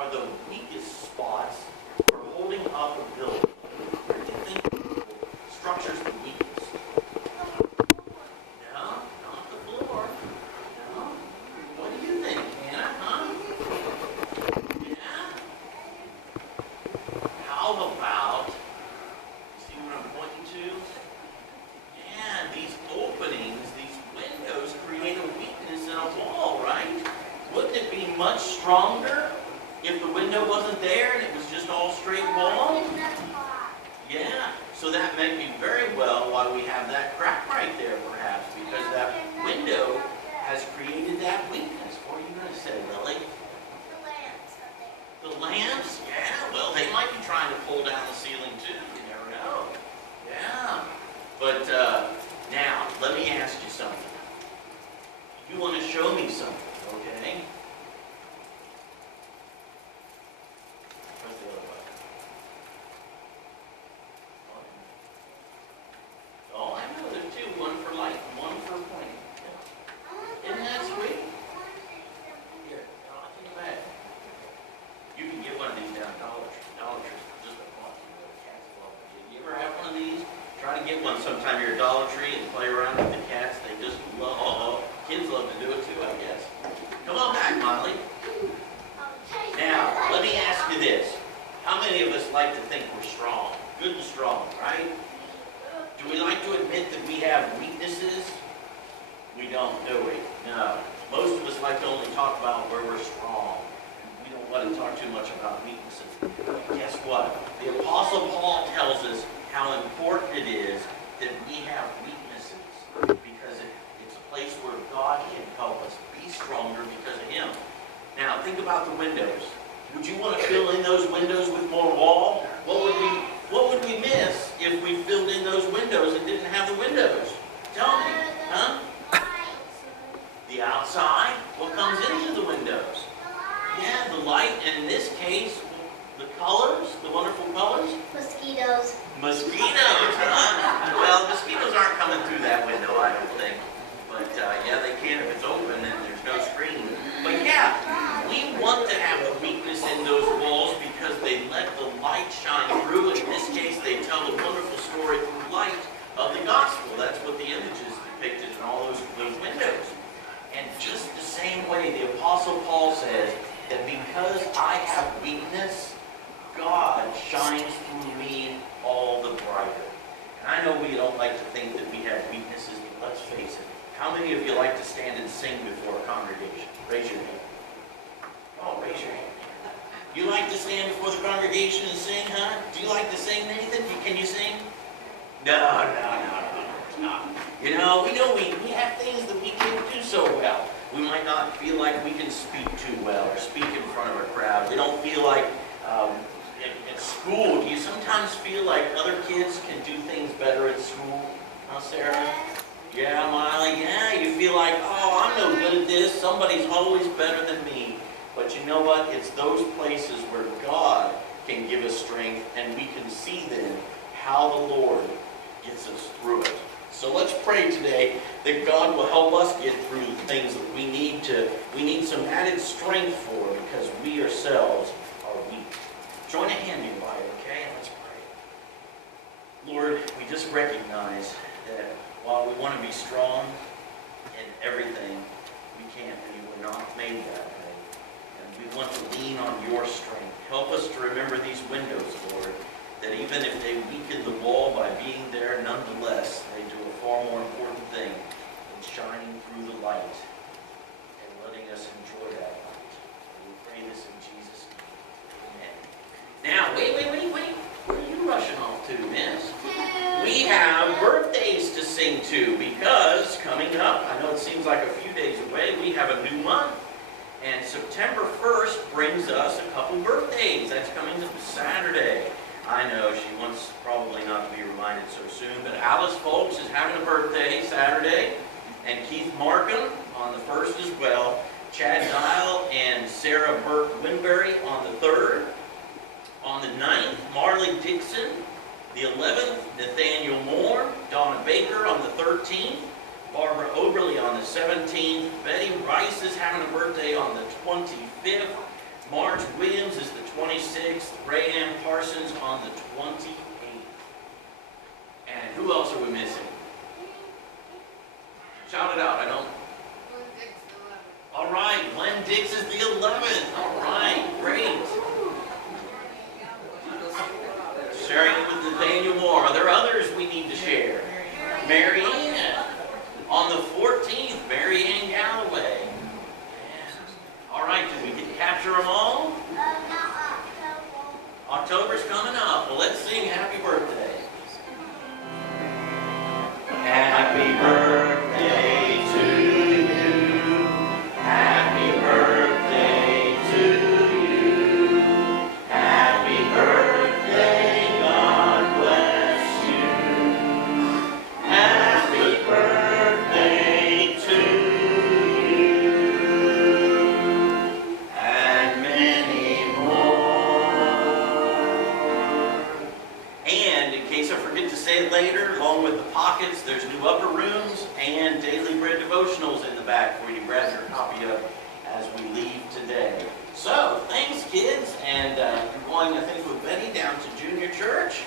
are the weakest spots for holding up a building? Where do you think structure's the weakest? No, not the floor. No. What do you think, Hannah? Huh? Yeah? How about, see what I'm pointing to? Yeah, these openings, these windows create a weakness in a wall, right? Wouldn't it be much stronger if the window wasn't there and it was just all straight wall? Yeah, so that may be very well why we have that crack right there, perhaps, because that window has created that weakness. What are you going to say, Lily? The lamps? Yeah, well, they might be trying to pull down the ceiling too. You never know. Yeah. But now, let me ask you something. You want to show me something, okay? Press the other button. Oh, I know. There's two. One for light and one for pointing. Yeah. Isn't that sweet? Here, I'll take it back. You can get one of these down at Dollar Tree. Just a bunch. Cats love it. You ever have one of these? Try to get one sometime here at Dollar Tree and play around with the cats. They just love, kids love to do it too, I guess. Come on back, Molly. Now, let me ask you this. How many of us like to think we're strong? Good and strong, right? Do we like to admit that we have weaknesses? We don't, do we? No. Most of us like to only talk about where we're strong. We don't want to talk too much about weaknesses. But guess what? The Apostle Paul tells us how important it is that we have weaknesses, because it's a place where God can help us be stronger because of Him. Now, think about the windows. Would you want to fill in those windows with more wall? What would we miss if we filled in those windows and didn't have the windows? Tell me, huh? The outside? What comes into the windows? Yeah, the light, and in this case, the colors, the wonderful colors. Mosquitoes. Mosquitoes, huh? Well, mosquitoes aren't coming through that window, I don't think. But yeah, they can if it's open and there's no screen. But yeah, we want to have the weakness in those walls because they let the light shine through. In this case, they tell a wonderful story through light of the gospel. That's what the image is depicted in all those windows. And just the same way, the Apostle Paul says that because I have weakness, God shines through me all the brighter. And I know we don't like to think that we have weaknesses, but let's face it. How many of you like to stand and sing before a congregation? Raise your hand. Oh, raise your hand. You like to stand before the congregation and sing, huh? Do you like to sing, Nathan? Can you sing? No. You know we have things that we can't do so well. We might not feel like we can speak too well or speak in front of a crowd. We don't feel like at school, do you sometimes feel like other kids can do things better at school? Huh, Sarah? Yeah, Miley? Yeah, you feel like, oh, I'm no good at this. Somebody's always better than me. But you know what? It's those places where God can give us strength, and we can see then how the Lord gets us through it. So let's pray today that God will help us get through the things that we need some added strength for, because we ourselves are weak. Join a hand in light, okay? And let's pray. Lord, we just recognize that while we want to be strong in everything, we can't be. We're not made that way. And we want to lean on your strength. Help us to remember these windows, Lord, that even if they weaken the wall by being there, nonetheless, they do a far more important thing than shining through the light and letting us enjoy that light. And we pray this in Jesus' name. Amen. Now, wait. Where are you rushing off to, miss? We have birthdays to sing to, because coming up, I know it seems like a few days away, we have a new month. And September 1st brings us a couple birthdays. That's coming this Saturday. I know she wants probably not to be reminded so soon, but Alice Folks is having a birthday Saturday, and Keith Markham on the 1st as well. Chad Dial and Sarah Burke Winberry on the 3rd. On the 9th, Marley Dixon. The 11th, Nathaniel Moore. Donna Baker on the 13th. Barbara Oberly on the 17th. Betty Rice is having a birthday on the 25th. Marge Williams 26th, Ray Ann Parsons on the 28th. And who else are we missing? Shout it out, I don't. All right, Glenn Dix is the 11th. All right, great. Sharing it with Nathaniel Moore. Are there others we need to share? Mary Ann. On the 14th, Mary Ann Galloway. All right, did we capture them all? October's coming up. Well, let's sing Happy Birthday. Happy birthday to you. Happy birthday to you. Happy birthday, God bless you. Happy birthday to you. And many more. And in case I forget to say it later, along with the pockets, there's new upper rooms and daily bread devotionals in the back for you to grab your copy of as we leave today. So, thanks kids, and you're going, I think, with Betty down to junior church.